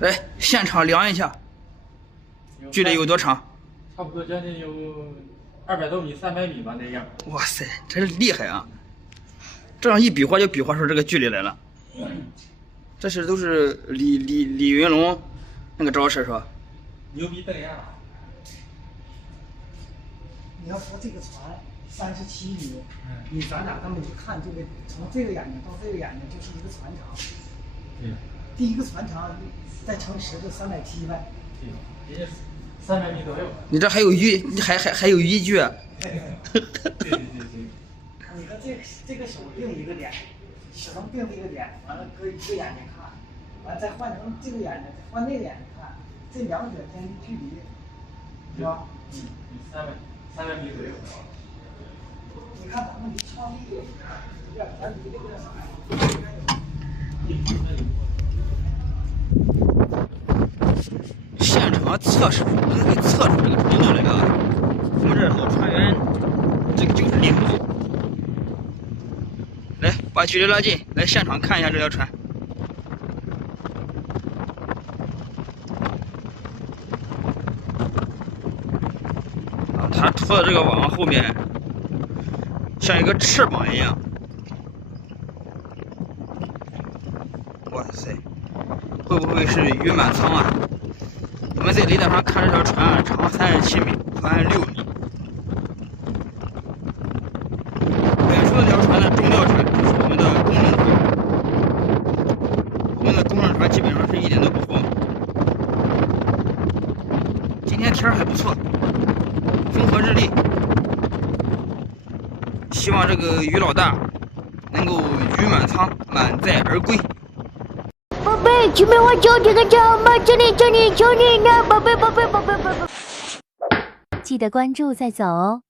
来，现场量一下，距离有多长？差不多将近有200多米、300米吧那样。哇塞，真是厉害啊！这样一比划就比划出这个距离来了。这都是李云龙那个招式是吧？牛逼瞪眼。你要说这个船37米，咱俩这么一看，这个从这个眼睛到这个眼睛就是一个船长。第一个船长再乘10就370呗。对，人家300米左右。你这还有还有依据啊？对。你看这个手定一个点，手上定这个点，完了搁一个眼睛看，完了再换成这个眼睛，再换那个眼睛看，这两者间的距离，是吧300米左右。你看咱们离创立有点，咱离这个啥现场测试，我们给测出这个程度来啊！我们这老船员，这个就是厉害。来，把距离拉近，来现场看一下这条船。啊，它拖的这个网后面像一个翅膀一样。哇塞，会不会是鱼满仓啊？我们在雷达上看这条船啊，长37米，宽6米。远处那条船的中吊船就是我们的公正船，我们的公正船基本上是一点都不晃。今天天还不错，风和日丽，希望这个于老大能够鱼满仓，满载而归。宝贝，前面我求这个叫吗？求你呢，宝贝。记得关注再走哦。